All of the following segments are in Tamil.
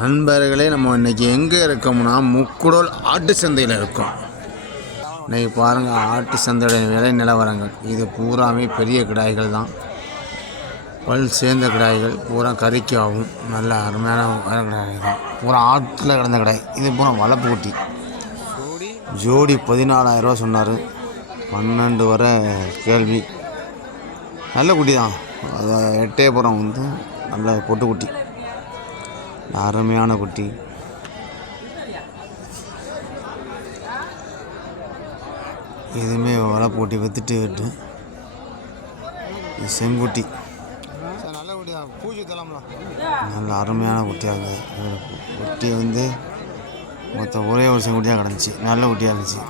நண்பர்களே, நம்ம இன்றைக்கி எங்கே இருக்கோம்னா முக்குடோல் ஆட்டு சந்தையில் இருக்கோம். இன்றைக்கி பாருங்கள், ஆட்டு சந்தையுடைய விலை நிலவரங்கள். இது பூராமே பெரிய கிடாய்கள் தான், பல் சேர்ந்த கிடாய்கள், பூரா கறிக்காகவும் நல்ல அருமையான கிடாய்கள் தான். பூரா ஆட்டில் கிடந்த கிடாய். இது பூரா வளர்ப்பு குட்டி. ஜோடி 14,000 சொன்னார். 12 வரை கேள்வி. நல்ல குட்டி தான். அது எட்டயபுரம் வந்து நல்ல பொட்டுக்குட்டி, அருமையான குட்டி. எதுவுமே வளர்ப்பு குட்டி விற்றுட்டு இது செங்குட்டி. நல்ல குட்டி தான், பூஜை தரலாம்ல. நல்ல அருமையான குட்டியாக குட்டி வந்து மொத்தம் ஒரே ஒரு செங்குட்டி தான் கிடந்துச்சு. நல்ல குட்டியாக இருந்துச்சு.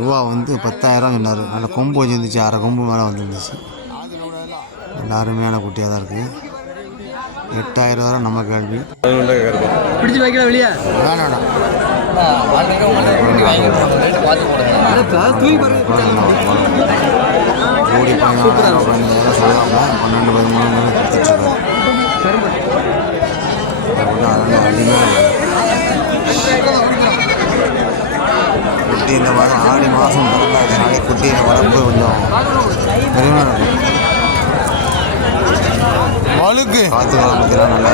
ரூபா வந்து 10,000 சொன்னார். நல்ல கொம்பு வச்சுருந்துச்சு, அரை கொம்பு மேலே வந்துருந்துச்சு. நல்ல அருமையான குட்டியாக தான் இருக்குது. 8,000 வரை நம்ம கேள்வி. பிடிச்சி வைக்கலாம் வெளியே வேணாடா. ஜோடி 14,000 சொல்லலாம்ல. 12-13 கொடுத்துட்ருக்காரு. குட்டி இந்த மாதம் ஆடி மாதம் பிறந்தாச்சுனாலே குட்டியில் வளர்ப்பு கொஞ்சம் பெருமையாக இருக்கும். வழுக்கு காற்று காலம் பற்றிலாம் நல்லா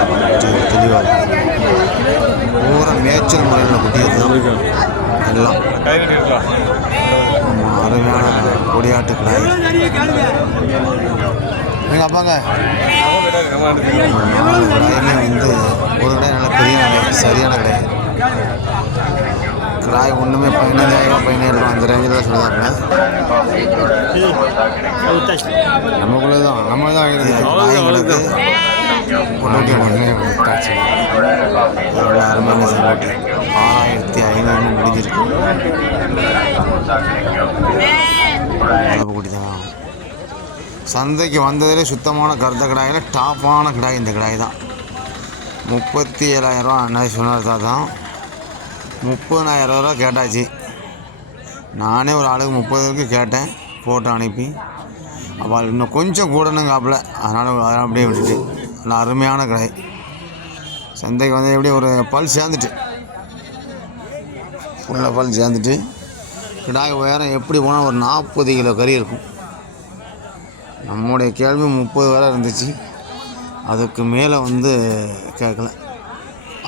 தெளிவாக இருக்கும். பூரா மேய்ச்சல் முறையில் குட்டி தான் எல்லாம். அருமையான கொடியாட்டு கிடாய். எங்கள் அப்பாங்க 4 கிடாயுமே வந்து ஒரு கிடாய் நல்ல பெரிய கிடாய், சரியான கிடாய். கிடாய் ஒன்றுமே 15,000 17,000 அந்த ரேஞ்சில் தான் சொல்லுதாங்க. நமக்குள்ளே தான் நம்ம தான் வாங்கிடுது. பொண்ணாட்டி ஒன்றுமே விட்டாச்சு. அதோட அருமையான செங்கோட்டி 6,500 முடிஞ்சிருக்கு. வளர்ப்பு குட்டி தான். சந்தைக்கு வந்ததிலே சுத்தமான கருத்த கிடாயில் டாப்பான கிடாய் இந்த கிடாய் தான். 37,000 அன்னைக்கு சொன்னதா தான். 30,000 ரூபா கேட்டாச்சு. நானே ஒரு ஆளுக்கு 30க்கு கேட்டேன், ஃபோட்டோ அனுப்பி. அவள் இன்னும் கொஞ்சம் கூடணுங்காப்பில், அதனால் அப்படியே விட்டுட்டு. நல்ல அருமையான கிடாய். சந்தைக்கு வந்து எப்படி ஒரு பல் சேர்ந்துட்டு, ஃபுல்லாக பல் சேர்ந்துட்டு. கிடாய் உயரம் எப்படி போனால் ஒரு 40 கிலோ கறி இருக்கும். நம்முடைய கேள்வி 30 வரை இருந்துச்சு. அதுக்கு மேலே வந்து கேட்கல.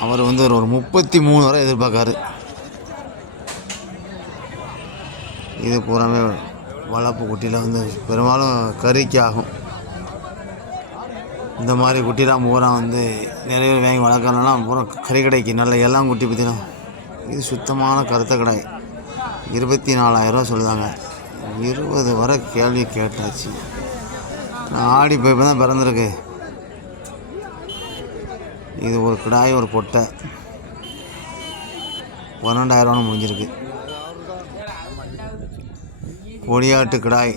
அவர் வந்து ஒரு 33 வரை எதிர்பார்க்காரு. இது பூராமே வளர்ப்பு குட்டியில் வந்து பெரும்பாலும் கறிக்கு ஆகும். இந்த மாதிரி குட்டிலாம் பூரா வந்து நிறைய பேர் வாங்கி வளர்க்கறனால பூரா கறி கடைக்கு நல்ல எல்லாம் குட்டி பற்றினா. இது சுத்தமான கருத்த கடாய். 24,000 சொல்லுதாங்க. 20 வரை கேள்வி கேட்டாச்சு. நான் ஆடி போய் தான் பிறந்திருக்கு. இது ஒரு கிடாய், ஒரு பொட்டை. 12,000 முடிஞ்சிருக்கு. கொடியாட்டு கிடாய்,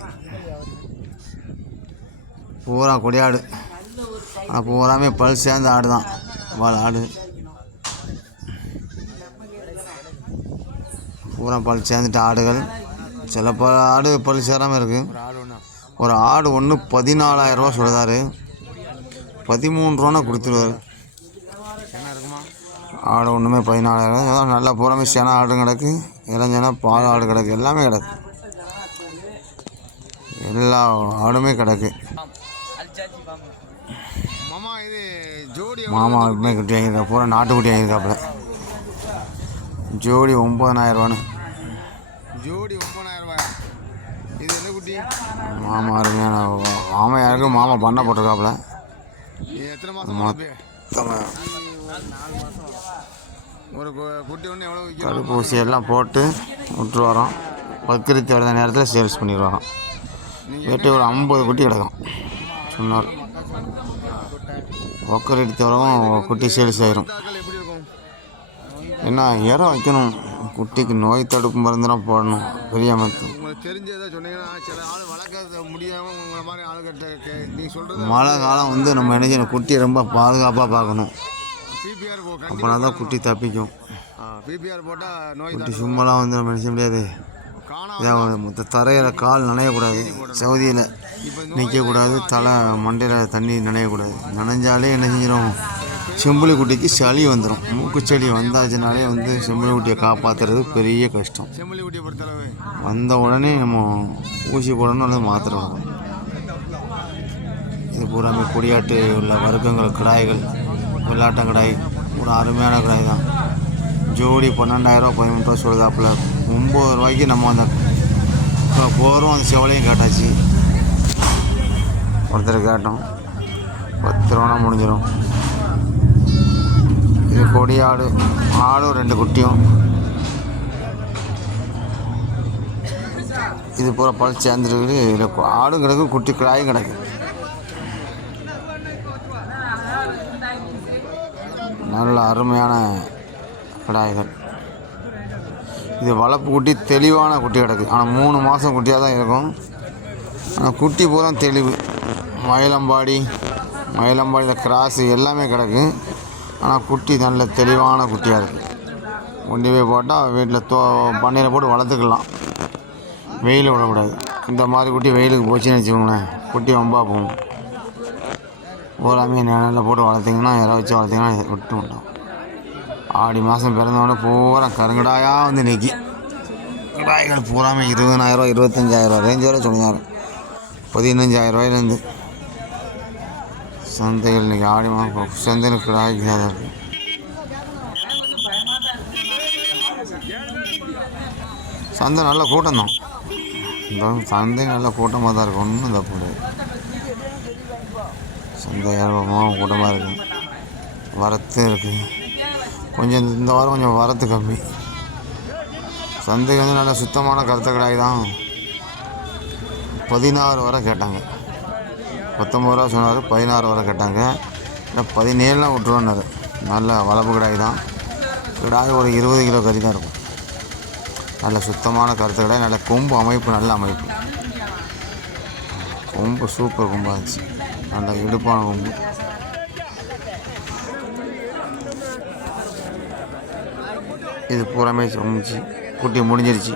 பூரா கொடியாடு. ஆனால் பூராமே பல் சேர்ந்த ஆடு தான். ஆடு பூரா பல் சேர்ந்துட்டு ஆடுகள். சில ஆடு பல் சேராமல் இருக்குது. ஒரு ஆடு ஒன்று 14,000 சொல்லுதாரு. 13 கொடுத்துருவார். ஆடு ஒன்றுமே 14,000. நல்லா பூராமே சேனா ஆடு கிடக்கு, இளஞ்சனா பால் ஆடு கிடக்கு, எல்லாமே கிடக்கு. எல்லா ஆடுமே கிடக்கு. மாமா எப்பவுமே குட்டி வாங்கியிருக்கா, பூரா நாட்டுக்குட்டி வாங்கியிருக்காப்புல. ஜோடி 9,000. ஜோடி 9,000. இது என்ன குட்டி? மாமா அருமையான மாமா. யாருக்கும் மாமா பண்ண போட்டிருக்காப்புல. ஒரு குட்டி ஒன்று எவ்வளோ தடுப்பூசி எல்லாம் போட்டு விட்டு வரோம். பக்கிருத்தி வர நேரத்தில் சேல்ஸ் பண்ணிடுவாங்க. வெட்டி ஒரு 50 குட்டி கிடக்கும் சொன்னார். பக்கிருத்தி வரவும் குட்டி சேல்ஸ் ஆயிரும். என்ன இறம் வைக்கணும், குட்டிக்கு நோய் தடுப்பு மருந்தெல்லாம் போடணும். பெரிய மருந்து மழை காலம் வந்து நம்ம என்ன குட்டியை ரொம்ப பாதுகாப்பாக பார்க்கணும். அப்படின்னா தான் குட்டி தப்பிக்கும். குட்டி சும்மாலாம் வந்து நம்ம நினைச்ச முடியாது. மொத்த தரையில் கால் நனையக்கூடாது. சவுதியில் நிற்கக்கூடாது. தலை மண்டையில் தண்ணி நனையக்கூடாது. நனைஞ்சாலே என்ன செஞ்சிடும், செம்புலி குட்டிக்கு சளி வந்துடும். மூக்குச்சளி வந்தாச்சுனாலே வந்து செம்புலி குட்டியை காப்பாற்றுறது பெரிய கஷ்டம். செம்புலி குட்டியை பொறுத்தளவு வந்த உடனே நம்ம ஊசி போடணும் அல்லது மாத்திரை வரும். இது பூராமே கொடியாட்டு உள்ள வர்க்கங்கள் கிடாய்கள், வெள்ளாட்டங்கிடாய் ஒரு அருமையான கிடாய் தான். ஜோடி 12,000 13 ரூபா சொல்லுதாப்புல. 9 ரூபாய்க்கு நம்ம அந்த போரும் அந்த செவலையும் கேட்டாச்சு. ஒருத்தர் கேட்டோம், 10 ரூபா முடிஞ்சிடும். இது கொடி ஆடு, ஆடும் 2 குட்டியும். இது பூரா பல் சேர்ந்துருக்குது. இதில் ஆடும் கிடக்கு, குட்டி கிடாயும் கிடக்கு. நல்ல அருமையான கிடாய்கள். இது வளர்ப்பு குட்டி, தெளிவான குட்டி கிடக்கு. ஆனால் 3 மாதம் குட்டியாக தான் இருக்கும். ஆனால் குட்டி பூரா தெளிவு. மயிலம்பாடியில் கிராஸு எல்லாமே கிடக்கு. ஆனால் குட்டி நல்ல தெளிவான குட்டியாக இருக்குது. கொண்டு போய் போட்டால் வீட்டில் பண்ணையில் போட்டு வளர்த்துக்கலாம். வெயில் விடக்கூடாது. இந்த மாதிரி குட்டி வெயிலுக்கு போச்சுன்னு வச்சுக்கோங்களேன், குட்டி வம்பா போகும். பூராமே நிழலில் போட்டு வளர்த்திங்கன்னா, இறை வச்சு வளர்த்திங்கன்னா விட்டு விட்டோம். ஆடி மாதம் பிறந்தவொடனே பூரா கருங்கடாயாக வந்து நிற்கி. கிடாய்கள் பூராமே 20,000 25,000 ரேஞ்சு வரை சொல்லியாரு. 15,000 ரூபாயிலேருந்து சந்தைகள் இன்றைக்கி ஆடி மாதம் சந்தையில் கிடாய்க்கு தான் இருக்குது. சந்தை நல்ல கூட்டம் தான். இந்த சந்தை நல்ல கூட்டமாக தான் இருக்கும். ஒன்றும் தப்பு கிடையாது. சந்தை ஏற்பமாக கூட்டமாக இருக்குது. வரத்து இருக்குது. கொஞ்சம் இந்த வாரம் கொஞ்சம் வரத்து கம்மி. சந்தைக்கு வந்து நல்ல சுத்தமான கருத்த கிடாய் தான். 16 வரை கேட்டாங்க. 19 ரூபா சொன்னார், 16 வரை கேட்டாங்க. இல்லை 17 விட்டுருவான்னாரு. நல்ல வளர்ப்பு கிடாய் தான். கிடாய் ஒரு 20 கிலோ கறி தான் இருக்கும். நல்ல சுத்தமான கருத்து கிடாய். நல்ல கொம்பு அமைப்பு, நல்ல அமைப்பு. கொம்பு சூப்பர் கொம்பாக இருந்துச்சு. நல்ல இடுப்பான கொம்பு. இது பூராமே குட்டி முடிஞ்சிருச்சு.